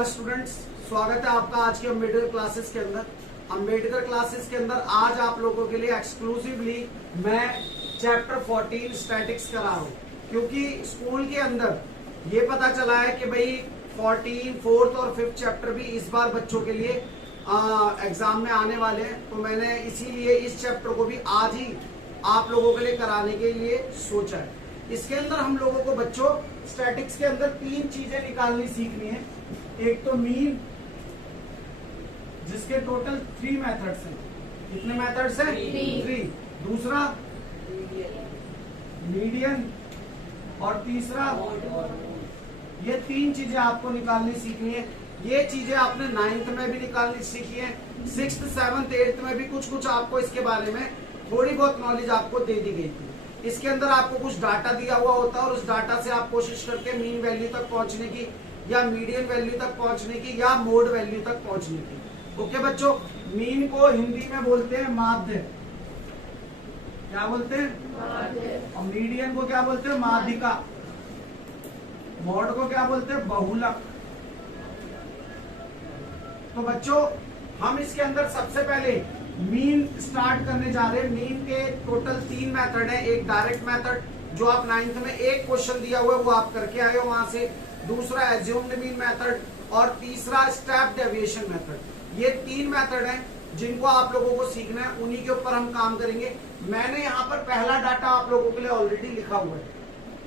नमस्कार स्टूडेंट्स, स्वागत है आपका आज के अम्बेडकर क्लासेस के अंदर। अम्बेडकर क्लासेस के अंदर आज आप लोगों के लिए एक्सक्लूसिवली मैं चैप्टर 14 स्टैटिक्स करा रहा हूँ, क्योंकि स्कूल के अंदर ये पता चला है कि भाई 14, 4th और 5th चैप्टर भी इस बार बच्चों के लिए एग्जाम में आने वाले हैं। तो मैंने इसीलिए इस चैप्टर को भी आज ही आप लोगों के लिए कराने के लिए सोचा है। इसके अंदर हम लोगों को बच्चों स्टैटिक्स के अंदर 3 चीजें निकालनी सीखनी है। एक तो मीन, जिसके टोटल 3 मेथड्स हैं। कितने मेथड्स हैं? 3। दूसरा मीडियन और तीसरा ये 3 चीजें आपको निकालनी सीखनी है। ये चीजें आपने 9th में भी निकालनी सीखी है, 6th, 7th, 8th में भी कुछ आपको इसके बारे में थोड़ी बहुत नॉलेज आपको दे दी गई थी। इसके अंदर आपको कुछ डाटा दिया हुआ होता है और उस डाटा से आप कोशिश करके मीन वैल्यू तक पहुंचने की या मीडियन वैल्यू तक पहुंचने की या मोड वैल्यू तक पहुंचने की। ओके बच्चों, मीन को हिंदी में बोलते हैं माध्य। क्या बोलते हैं? और मीडियन को क्या बोलते हैं? माध्यिका। मोड को क्या बोलते हैं? बहुलक। तो बच्चों हम इसके अंदर सबसे पहले मीन स्टार्ट करने जा रहे हैं। मीन के टोटल 3 मेथड है। एक डायरेक्ट मेथड जो आप 9th में एक क्वेश्चन दिया हुआ है वो आप करके आए हो वहां से, दूसरा एज्यूम्ड मीन मेथड और तीसरा स्टेप डेविएशन मेथड। ये 3 मेथड हैं जिनको आप लोगों को सीखना है, उन्हीं के ऊपर हम काम करेंगे। मैंने यहाँ पर पहला डाटा आप लोगों के लिए ऑलरेडी लिखा हुआ है,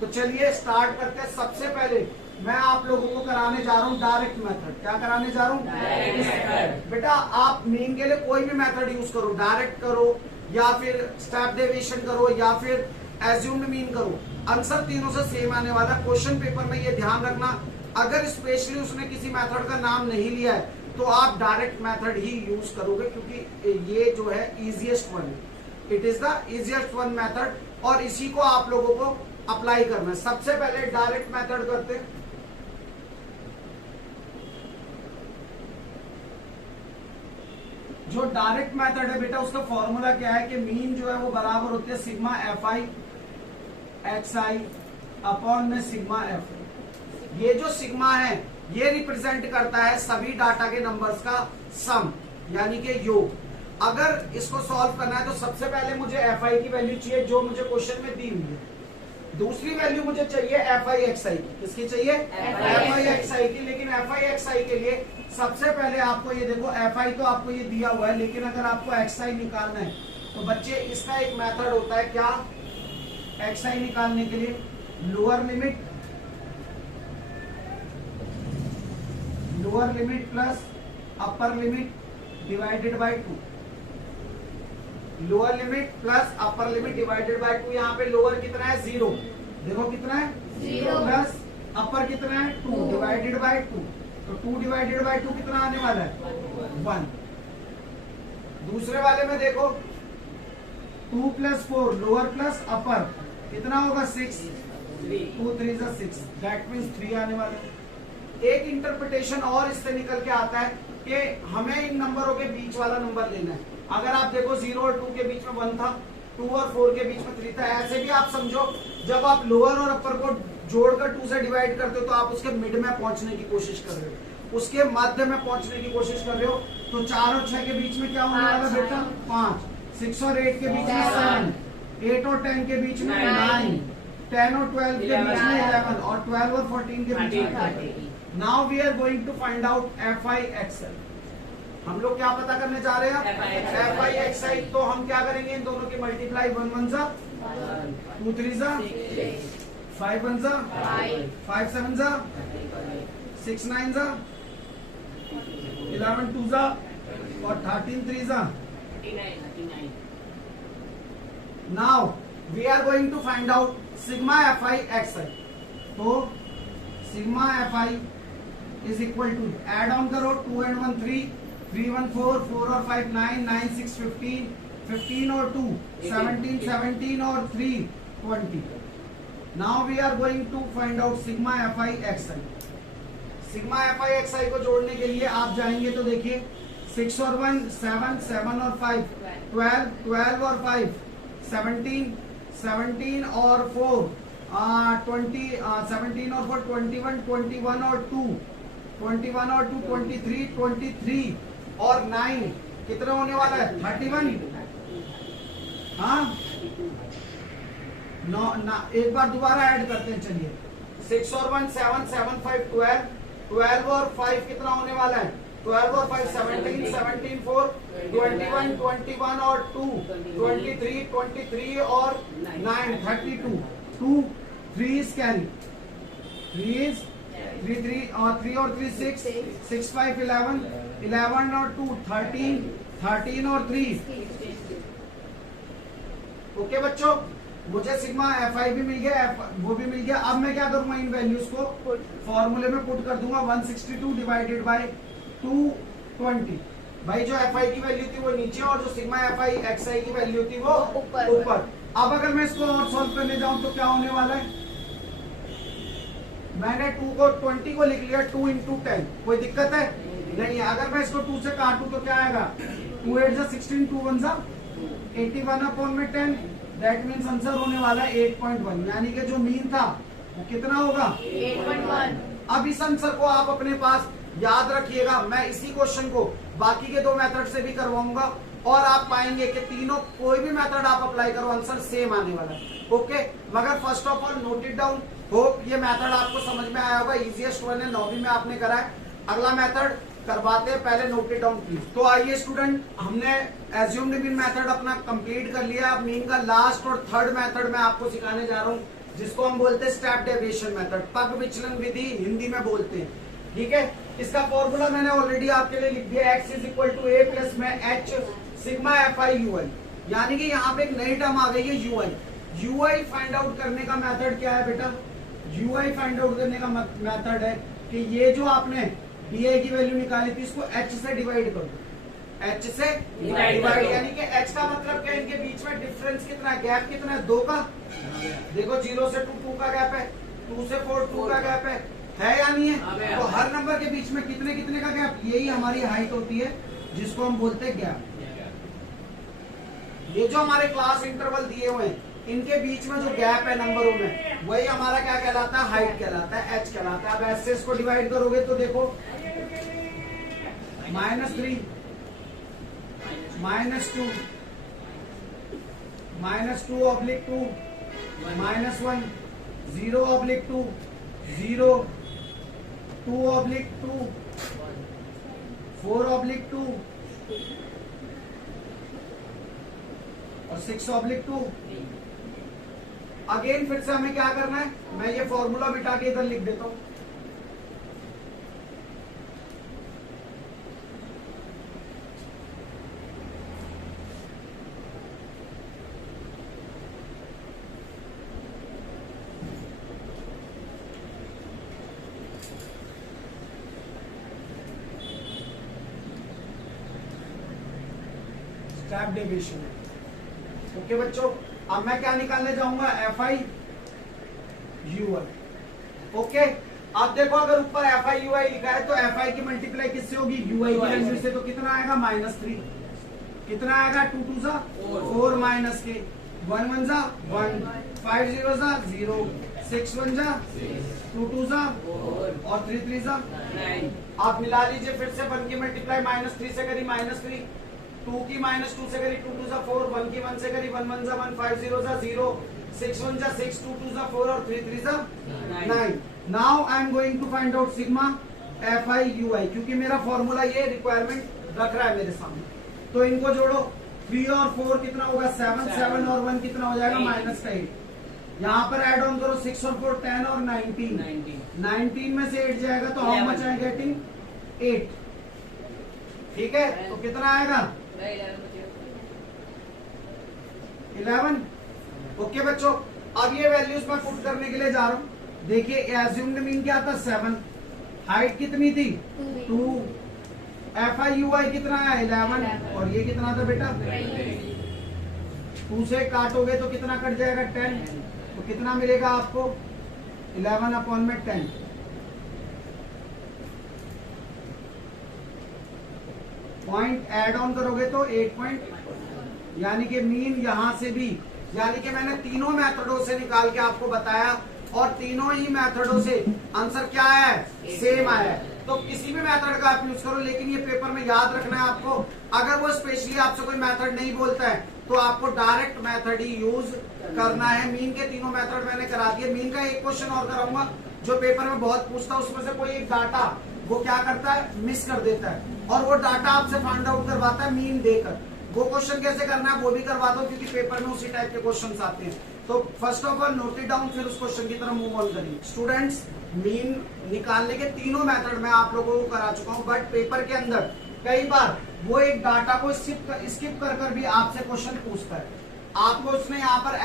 तो चलिए स्टार्ट करते हैं। सबसे पहले मैं आप लोगों को कराने जा रहा हूँ डायरेक्ट मेथड। क्या कराने जा रहा हूँ? बेटा आप मीन के लिए कोई भी मेथड यूज करो, डायरेक्ट करो या फिर स्टेप डेविएशन करो या फिर एज्यूम्ड मीन करो, आंसर तीनों से सेम आने वाला। क्वेश्चन पेपर में ये ध्यान रखना, अगर स्पेशली उसने किसी मेथड का नाम नहीं लिया है तो आप डायरेक्ट मेथड ही यूज करोगे, क्योंकि ये जो है इजिएस्ट वन है। It is the easiest one method और इसी को आप लोगों को अप्लाई करना है। सबसे पहले डायरेक्ट मेथड करते हैं। जो डायरेक्ट मेथड है बेटा, उसका फॉर्मूला क्या है कि मीन जो है वो बराबर होती है sigma F I X I upon में सिग्मा एफ। ये जो सिग्मा है ये रिप्रेजेंट करता है सभी डाटा के नंबर्स का सम, यानी कि योग। अगर इसको सॉल्व करना है तो सबसे पहले मुझे एफ आई की वैल्यू चाहिए जो मुझे क्वेश्चन में दी हुई है। दूसरी वैल्यू मुझे चाहिए एफ आई एक्स आई की। किसकी चाहिए? एफ आई एक्स आई की। लेकिन एफ आई एक्स आई के लिए सबसे पहले आपको ये देखो, एफ आई तो आपको ये दिया हुआ है, लेकिन अगर आपको एक्स आई निकालना है तो बच्चे इसका एक मेथड होता है। क्या? एक्स आई निकालने के लिए lower limit plus upper limit divided by 2। Lower limit plus upper limit divided by 2। यहाँ पे लोअर कितना है? 0। देखो कितना है? 0 प्लस अपर कितना है? 2 डिवाइडेड बाय 2। तो 2 डिवाइडेड बाय 2 कितना आने वाला है? 1। दूसरे वाले में देखो 2 प्लस 4 लोअर प्लस अपर कितना होगा? 6। 2 3 is 6, दैट मीन्स 3 आने वाला है। एक इंटरप्रिटेशन और इससे निकल के आता है कि हमें इन नंबरों के बीच वाला नंबर लेना है। अगर आप देखो 0 और 2 के बीच में 1 था, 2 और 4 के बीच में 3 था। ऐसे भी आप समझो जब आप लोअर और अपर को जोड़कर 2 से डिवाइड करते हो तो आप उसके मिड में पहुंचने की कोशिश कर रहे हो, उसके मध्य में पहुंचने की कोशिश कर रहे हो। तो 4 और 6 के बीच में क्या होने वाला बेटा? 5। 6 और 8 के बीच में 7, 8 और 10 के बीच में 9, 10 और 12 के बीच में 11 और 12 और 14 के बीच में 13। Now we are going to find out F I X I. हम लोग क्या पता करने जा रहे हैं? F I X I. तो हम क्या करेंगे? इन दोनों की मल्टीप्लाई 1 1 जा 2 3 जा 5 1 जा 5 7 जा 6 9 जा 11 2 जा और 13 3 जा 39। Now we are going to find out sigma F I X I. तो sigma F I is equal to, add on करो 2 and 1 3, 3 1 4, 4 और 5 9, 9 6 15, 15 और 2 17, 17 और 3 20। Now we are going to find out sigma F I X I. Sigma F I X I को जोड़ने के लिए आप जाएंगे तो देखिए 6 और 1 7, 7 और 5 12, 12 और 5 17, 17 और 4 20, 17 और 4 21, 21 और 2 21 और 2 23, 23 और 9 कितना होने वाला है 31। हाँ एक बार दोबारा ऐड करते हैं, चलिए 6 और 1 7, 7 5 12, 12 और 5 कितना होने वाला है 12 और 5 17, 17 4 21, 21 और 2 23, 23 और 9 32, 2 3 is carry, 3 is 3 और 3 6, 6 5 11, 11 और 2 13, 13 और 3। ओके बच्चों, मुझे सिग्मा एफ आई भी मिल गया, वो भी मिल गया। अब मैं क्या करूंगा, इन वैल्यूज को फॉर्मूले में पुट कर दूंगा। 162 डिवाइडेड बाय 220। भाई जो एफ आई की वैल्यू थी वो नीचे और जो सिग्मा एफ आई एक्स आई की वैल्यू थी वो ऊपर। अब अगर मैं इसको और सॉल्व करने जाऊं तो क्या होने वाला है, मैंने 2 को 20 को लिख लिया 2 into 10, कोई दिक्कत है नहीं है। अगर मैं इसको 2 से काटूं तो क्या आएगा 2 8 जा 16, 2 1 जा 81 अपॉन में 10, दैट मीन्स आंसर होने वाला है 8.1, यानी कि जो मीन था वो कितना होगा 8.1। अब इस आंसर को आप अपने पास याद रखिएगा। मैं इसी क्वेश्चन को बाकी के 2 मेथड से भी करवाऊंगा और आप पाएंगे कि तीनों कोई भी मेथड आप अप्लाई करो आंसर सेम आने वाला है। ओके, मगर first of all note it down. Hope ये मेथड आपको समझ में आया होगा। इजीएस्ट वन है, 9वीं में आपने करा है। अगला मेथड करवाते हैं, पहले नोट इट डाउन प्लीज। तो आइए स्टूडेंट, हमने एज्यूम्ड मीन मेथड अपना कंप्लीट कर लिया। अब मीन का लास्ट और थर्ड मेथड मैं आपको सिखाने जा रहा हूँ, जिसको हम बोलते हैं स्टेप डेविएशन मेथड, पग विचलन विधि हिंदी में बोलते हैं। ठीक है, इसका फॉर्मूला मैंने ऑलरेडी आपके लिए लिख दिया, x is equal to A plus में h sigma F I U I, यानी कि यहाँ पे एक नई टर्म आ गई है यूआई। यूआई फाइंड आउट करने का मेथड क्या है बेटा, यूआई फाइंड आउट करने का मेथड है कि ये जो आपने डी की वैल्यू निकाली थी इसको h से डिवाइड कर दो, h से डिवाइड, यानी कि h का मतलब क्या है, इनके बीच में डिफरेंस कितना है, गैप कितना है 2 का। देखो 0 से 2 2 का गैप है, 2 से 4 2 का गैप है या नहीं है। तो हर नंबर के बीच में कितने कितने का गैप, यही हमारी हाइट होती है जिसको हम बोलते हैं गैप। ये जो हमारे क्लास इंटरवल दिए हुए हैं इनके बीच में जो गैप है नंबरों में, वही हमारा क्या कहलाता है, हाइट कहलाता है, h कहलाता है। अब s से इसको डिवाइड करोगे तो देखो -3 -2 -2/2 -1 0/2 0 2/2 4/2 और 6/2। अगेन फिर से हमें क्या करना है, मैं ये फॉर्मूला बिठा के इधर लिख देता हूं। Step deviation. ओके बच्चों, अब मैं क्या निकालने जाऊंगा, F I U I. Okay, अब देखो अगर ऊपर एफ आई यू आई लिखा है तो एफ आई की मल्टीप्लाई किससे होगी, यू आई की वैल्यू से। तो कितना आएगा -3, कितना आएगा 2 2 जा 4 माइनस के 1 1 जा 1 5 0 जा 0 6 1 जा 2 2 जा और 3 3 जा 9। आप मिला लीजिए फिर से, 1 की मल्टीप्लाई -3 से करी -3, 2 की -2 से करी 2 2 जा 4, 1 की 1 से करी 1 1 जा 1 5 0 जा 0 6 1 जा 6 2 2 जा 4 और 3 3 जा 9। Now I am going to find out sigma F I U I, क्योंकि मेरा फॉर्मूला ये रिक्वायरमेंट रख रहा है मेरे सामने। तो इनको जोड़ो, 3 और 4 कितना होगा 7, 7 और 1 कितना हो जाएगा -8। यहाँ पर एड ऑन करो 6 और 4 10 और 19 में से 8 जाएगा तो हाउ मच आई गेटिंग 8। ठीक है, तो कितना आएगा 11। ओके बच्चों, अब ये वैल्यूज मैं पुट करने के लिए जा रहा हूँ। देखिए एज्यूम्ड मीन क्या था 7, हाइट कितनी थी 2, एफ आई यू आई कितना है 11 और ये कितना था बेटा 2 से काटोगे तो कितना कट जाएगा 10, तो कितना मिलेगा आपको 11/10। पॉइंट एड ऑन करोगे तो 8 पॉइंट, यानी कि मीन यहां से भी, यानी कि मैंने तीनों मेथडों से निकाल के आपको बताया और तीनों ही मेथडों से आंसर क्या है, सेम आया है। तो किसी भी मेथड का आप यूज करो, लेकिन ये पेपर में याद रखना है आपको, अगर वो स्पेशली आपसे कोई मेथड नहीं बोलता है तो आपको डायरेक्ट मेथड ही यूज करना है। मीन के तीनों मेथड मैंने करा दिए। मीन का एक क्वेश्चन और कराऊंगा जो पेपर में बहुत पूछता है, उसमें से कोई एक डाटा वो क्या करता है, मिस कर देता है और वो डाटा आपसे फाइंड आउट करवाता है मीन देकर। वो क्वेश्चन कैसे करना है वो भी करवाता हूँ, क्योंकि पेपर में उसी टाइप के क्वेश्चन आते हैं। तो first of all note it down, फिर उस क्वेश्चन की तरफ मूव ऑन करेंगे। स्टूडेंट्स, मीन निकालने के तीनों मेथड मैं आप लोगों को करा चुका हूँ, बट पेपर के अंदर कई बार वो एक डाटा को स्किप कर भी आपसे क्वेश्चन पूछता है। आपको उसने यहाँ पर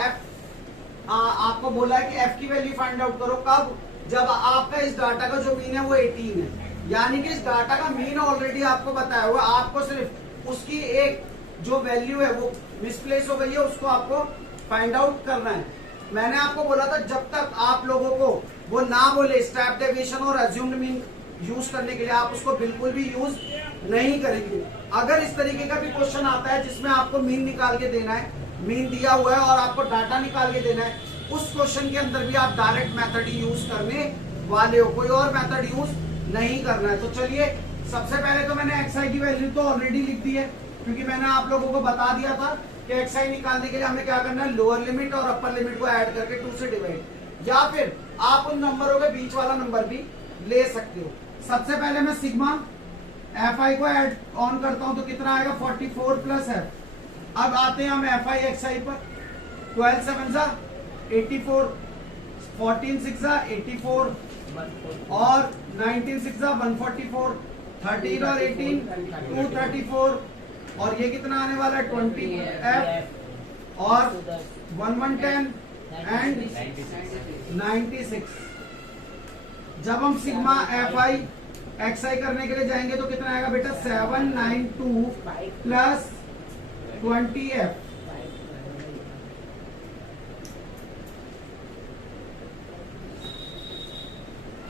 आपको बोला है कि एफ की वैल्यू फाइंड आउट करो। कब? जब आपका इस डाटा का जो मीन है वो 18 है, यानी कि इस डाटा का मीन ऑलरेडी आपको बताया हुआ, आपको सिर्फ उसकी एक जो वैल्यू है वो मिसप्लेस हो गई है, उसको आपको फाइंड आउट करना है। मैंने आपको बोला था जब तक आप लोगों को वो ना बोले स्टेप डेविएशन और अज्यूम्ड मीन यूज करने के लिए, आप उसको बिल्कुल भी यूज नहीं करेंगे। अगर इस तरीके का भी क्वेश्चन आता है जिसमें आपको मीन निकाल के देना है, मीन दिया हुआ है और आपको डाटा निकाल के देना है, उस क्वेश्चन के अंदर भी आप डायरेक्ट मेथड ही यूज करने वाले हो, कोई और मेथड यूज नहीं करना है। तो चलिए, सबसे पहले तो मैंने xi की वैल्यू तो ऑलरेडी लिख दी है, क्योंकि मैंने आप लोगों को बता दिया था कि xi निकालने के लिए हमें क्या करना है, लोअर लिमिट और अपर लिमिट को ऐड करके 2 से डिवाइड, या फिर आप उन नंबरों के बीच वाला नंबर भी ले सकते हो। सबसे पहले मैं सिग्मा fi को ऐड ऑन करता हूं तो कितना आएगा, 44 प्लस f। अब आते हैं हम fi xi पर। 12 7 जा 84, 14 6 जा 84 और 19 6 जा 144, 13 और 18 234 और ये कितना आने वाला है 20 f और 1110 एंड 96। जब हम सिग्मा fi xi करने के लिए जाएंगे तो कितना आएगा बेटा, 792 प्लस 20f।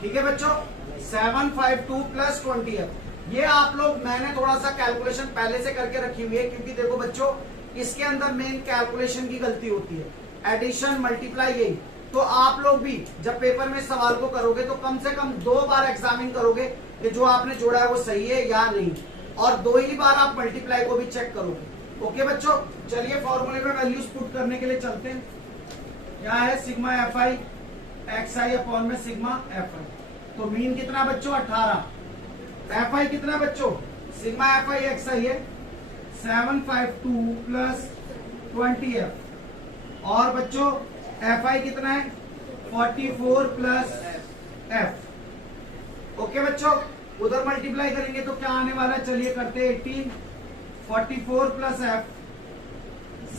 ठीक है बच्चों, 752 प्लस 20f। ये आप लोग, मैंने थोड़ा सा कैलकुलेशन पहले से करके रखी हुई है, क्योंकि देखो बच्चों इसके अंदर मेन कैलकुलेशन की गलती होती है, एडिशन मल्टीप्लाई यही। तो आप लोग भी जब पेपर में सवाल को करोगे तो कम से कम 2 बार एग्जामिन करोगे कि जो आपने जोड़ा है वो सही है या नहीं, और 2 ही बार आप मल्टीप्लाई को भी चेक करोगे। ओके बच्चों, चलिए फॉर्मूले में वैल्यूज पुट करने के लिए चलते हैं। क्या है, सिग्मा fi xi अपॉन में सिग्मा fi। तो मीन कितना बच्चों, 18। fi कितना बच्चों, सिग्मा fi xi है 752 प्लस 20f और बच्चों fi कितना है 44 प्लस f। ओके बच्चों, उधर मल्टीप्लाई करेंगे तो क्या आने वाला है, चलिए करते हैं 18, 44 plus f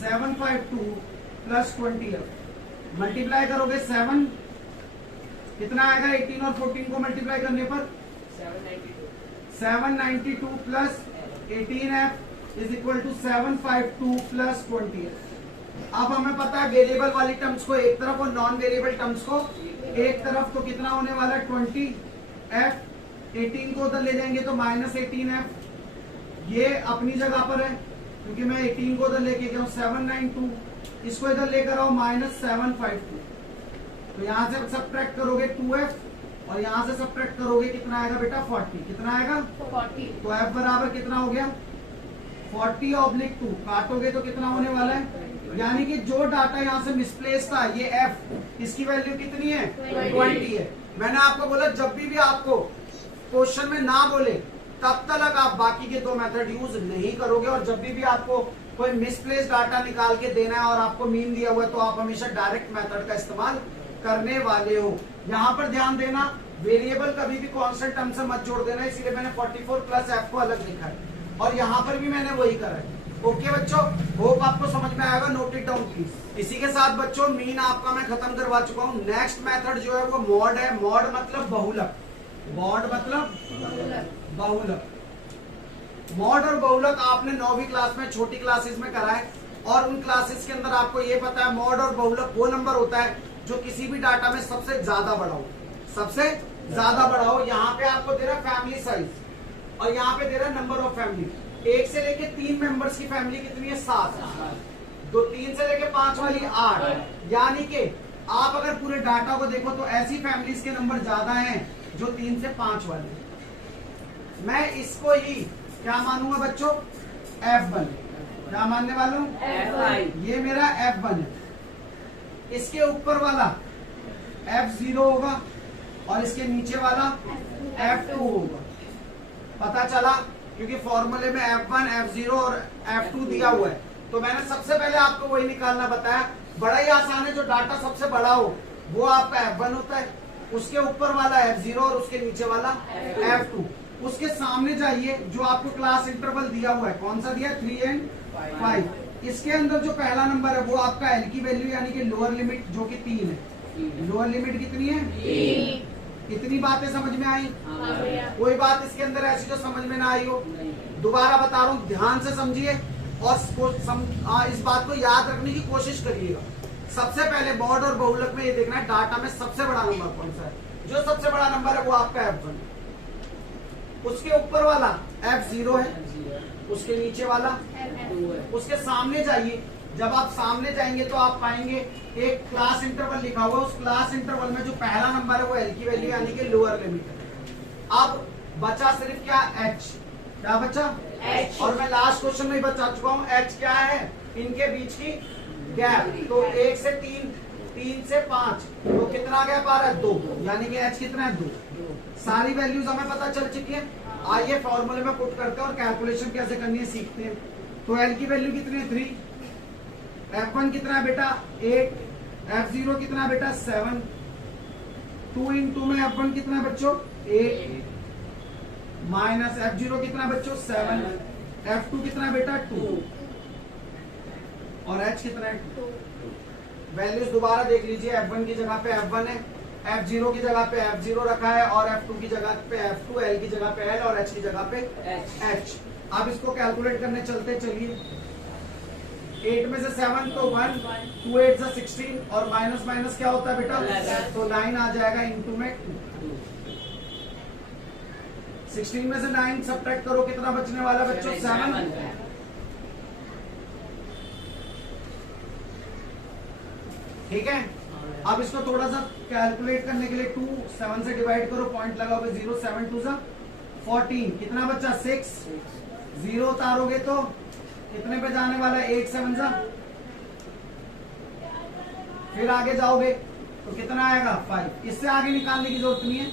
752 plus 20f। Multiply करोगे 7 कितना आएगा, 18 और 14 को मल्टीप्लाई करने पर 792 plus 18f is equal to 752 plus 20f। अब हमें पता है वेरिएबल वाली टर्म्स को एक तरफ और नॉन वेरिएबल टर्म्स को एक तरफ, तो कितना होने वाला है 20f। 18 को उधर ले जाएंगे तो माइनस 18f। ये अपनी जगह पर है क्योंकि मैं 18 को उधर लेके गया हूँ 792, इसको इधर लेकर आओ माइनस 752। तो यहाँ से सब्ट्रैक्ट करोगे 2f और यहाँ से सब्ट्रैक्ट करोगे कितना आएगा बेटा 40। कितना आएगा 40। तो f बराबर कितना हो गया 40/2। काटोगे तो कितना होने वाला है, यानी कि जो डाटा यहाँ से मिसप्लेस था ये f, इसकी वैल्यू कितनी है 20 है। मैंने आपको बोला जब भी आपको क्वेश्चन में ना बोले तब तक आप बाकी के 2 मेथड यूज नहीं करोगे, और जब भी आपको कोई मिसप्लेस डाटा निकाल के देना है और आपको मीन दिया हुआ है तो आप हमेशा डायरेक्ट मेथड का इस्तेमाल करने वाले हो। यहाँ पर ध्यान देना, वेरिएबल कभी भी कांस्टेंट टर्म से मत जोड़ देना, इसीलिए मैंने 44 प्लस f को अलग लिखा है और यहाँ पर भी मैंने वही करा है। ओके बच्चों, होप आपको समझ में आएगा, नोट इट डाउन प्लीज। इसी के साथ बच्चों मीन आपका मैं खत्म करवा चुका हूँ। नेक्स्ट मेथड जो है वो मॉड है। मॉड मतलब बहुलक, मॉड मतलब बहुलक। मॉड और बहुलक आपने 9वीं क्लास में छोटी क्लासेस में करा है, और उन क्लासेस के अंदर आपको ये पता है मॉड और बहुलक वो नंबर होता है जो किसी भी डाटा में सबसे ज्यादा बड़ा हो, सबसे ज्यादा बड़ा हो। यहाँ पे आपको दे रहा है फैमिली साइज और यहाँ पे दे रहा है नंबर ऑफ फैमिली। 1 से लेके 3 मेंबर्स की फैमिली कितनी है 7, 3 से लेके 5 वाली 8, यानी कि आप अगर पूरे डाटा को देखो तो ऐसी फैमिलीज के नंबर ज्यादा हैं जो 3 से 5 वाले। मैं इसको ही क्या मानूंगा बच्चों, F1। क्या मानने वाला हूं, F1। ये मेरा F1 है। इसके ऊपर वाला F0 होगा और इसके नीचे वाला F2 होगा। पता चला, क्योंकि फॉर्मूले में F1, F0 और F2 दिया हुआ है। तो मैंने सबसे पहले आपको वही निकालना बताया। बड़ा ही आसान है, जो डाटा सबसे बड़ा हो वो आपका F1 होता है, उसके ऊपर वाला F0 और उसके नीचे वाला F2। उसके सामने जाइए, जो आपको क्लास इंटरवल दिया हुआ है, कौन सा दिया, 3 और 5। इसके अंदर जो पहला नंबर है वो आपका L की वैल्यू यानी कि लोअर लिमिट जो कि 3 है। लोअर लिमिट कितनी है, 3। इतनी बातें समझ में आई? कोई बात इसके अंदर ऐसी जो समझ में ना आई हो? दोबारा बता रहा हूँ, ध्यान से समझिए और इस बात को याद रखने की कोशिश करिएगा। सबसे पहले मॉड और बहुलक में ये देखना है डाटा में सबसे बड़ा नंबर कौन सा है। जो सबसे बड़ा नंबर है वो आपका F1, उसके ऊपर वाला F0 है, उसके नीचे वाला F2 है। उसके सामने जाइए, जब आप सामने जाएंगे तो आप पाएंगे एक क्लास इंटरवल लिखा हुआ है। उस क्लास इंटरवल में जो पहला नंबर है वो L की वैल्यू यानी कि लोअर लिमिट है। अब बचा सिर्फ क्या, H। क्या बचा, H। और मैं लास्ट क्वेश्चन में ही बता चुका हूँ, H क्या है, इनके बीच की गैप। तो 1 से 3, 3 से 5, तो कितना गैप आ रहा है, 2, यानी कि H कितना है, 2। सारी वैल्यूज हमें पता चल चुकी है। आइए फॉर्मूले में पुट करते हैं और कैलकुलेशन कैसे करनी है सीखते हैं। तो L की वैल्यू कितनी है, 3। F1 कितना है बेटा, 8। F0 कितना है बेटा, 7। 2 इंटू में F1 कितना है बच्चों, 8 माइनस F0 कितना है बच्चों, 7। F2 कितना है बेटा, 2 और H कितना है, 2। वैल्यूज दोबारा देख लीजिए, F1 की जगह पे F1 है, F0 की जगह पे F0 रखा है और F2 की जगह पे F2, L की जगह पे L और H की जगह पे H। अब इसको कैलकुलेट करने चलते चलिए। 8 में से 7 तो 1, 2 8 से 16 और माइनस माइनस क्या होता है बेटा, तो 9 आ जाएगा इंटू में 2। 16 में से 9 सब्ट्रैक्ट करो, कितना बचने वाला बच्चों, 7। ठीक है। अब इसको थोड़ा सा कैलकुलेट करने के लिए 2 7 से डिवाइड करो, पॉइंट लगाओगे 0, 7 2 जा 14, कितना बच्चा 6। 0 उतारोगे तो कितने पे जाने वाला है, 8 7 जा। फिर आगे जाओगे तो कितना आएगा, 5। इससे आगे निकालने की जरूरत नहीं है,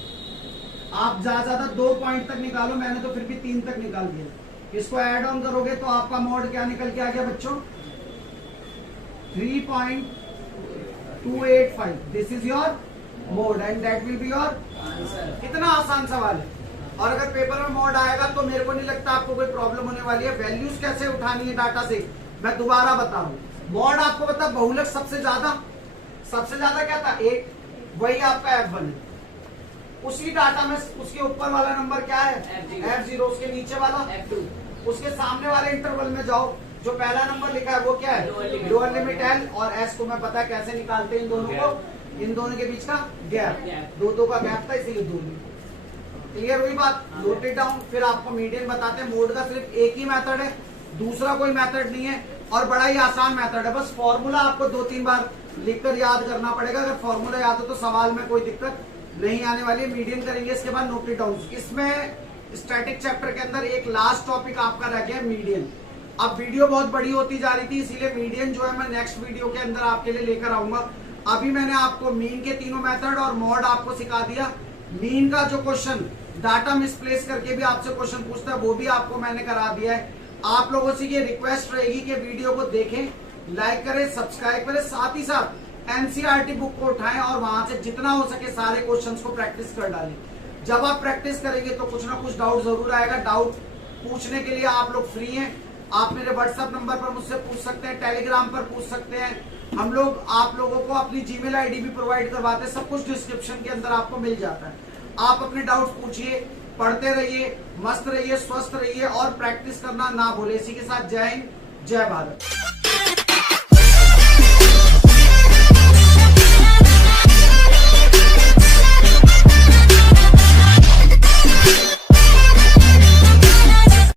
आप ज्यादा 2 पॉइंट तक निकालो, मैंने तो फिर भी 3 तक निकाल दिया। इसको ऐड ऑन करोगे तो आपका मोड क्या निकल के आ गया बच्चों, 3.285। This is your mode and that will be your answer. कितना आसान सवाल है। और अगर पेपर में मोड आएगा तो मेरे को नहीं लगता आपको कोई प्रॉब्लम होने वाली है। वैल्यूज कैसे उठानी है डाटा से मैं दोबारा बता रहा हूं। मोड आपको पता, बहुलक सबसे ज्यादा क्या था, 8, वही आपका F1 है। उसी डाटा में उसके ऊपर वाला नंबर क्या है, F0, उसके नीचे वाला F2, उसके सामने वाले इंटरवल में जाओ, जो पहला नंबर लिखा है वो क्या है, लोअर लिमिट L और S को मैं पता है कैसे निकालते हैं इन दोनों को, इन दोनों के बीच का गैप, दो का गैप था इसीलिए 2। क्लियर हुई बात, नोट इट डाउन। फिर आपको मीडियन बताते हैं। मोड का सिर्फ एक ही मेथड है, दूसरा कोई मेथड नहीं है और बड़ा ही आसान मेथड है। बस फॉर्मूला आपको 2-3 बार लिखकर याद करना पड़ेगा। अगर फॉर्मूला याद हो तो सवाल में कोई दिक्कत नहीं आने वाली है। मीडियन करेंगे, इसके बाद नोट इट डाउन। इसमें स्टैटिक चैप्टर के अंदर एक लास्ट टॉपिक आपका रह गया मीडियन। अब वीडियो बहुत बड़ी होती जा रही थी, इसीलिए मीडियन जो है मैं नेक्स्ट वीडियो के अंदर आपके लिए लेकर आऊंगा। अभी मैंने आपको मीन के तीनों मेथड और मॉड आपको सिखा दिया। मीन का जो क्वेश्चन डाटा मिसप्लेस करके भी आपसे क्वेश्चन पूछता है वो भी आपको मैंने करा दिया है। आप लोगों से ये रिक्वेस्ट रहेगी कि वीडियो को देखें, लाइक करें, सब्सक्राइब करें, साथ ही साथ एनसीईआरटी बुक को उठाएं और वहां से जितना हो सके सारे क्वेश्चंस को प्रैक्टिस कर डालें। जब आप प्रैक्टिस करेंगे तो कुछ ना कुछ डाउट जरूर आएगा। डाउट पूछने के लिए आप लोग फ्री हैं। आप मेरे व्हाट्सएप नंबर पर मुझसे पूछ सकते हैं, टेलीग्राम पर पूछ सकते हैं। हम लोग आप लोगों को अपनी जीमेल आईडी भी प्रोवाइड करवाते हैं। सब कुछ डिस्क्रिप्शन के अंदर आपको मिल जाता है। आप अपने डाउट्स पूछिए, पढ़ते रहिए, मस्त रहिए, स्वस्थ रहिए और प्रैक्टिस करना ना भूले। इसी के साथ जय हिंद, जय भारत।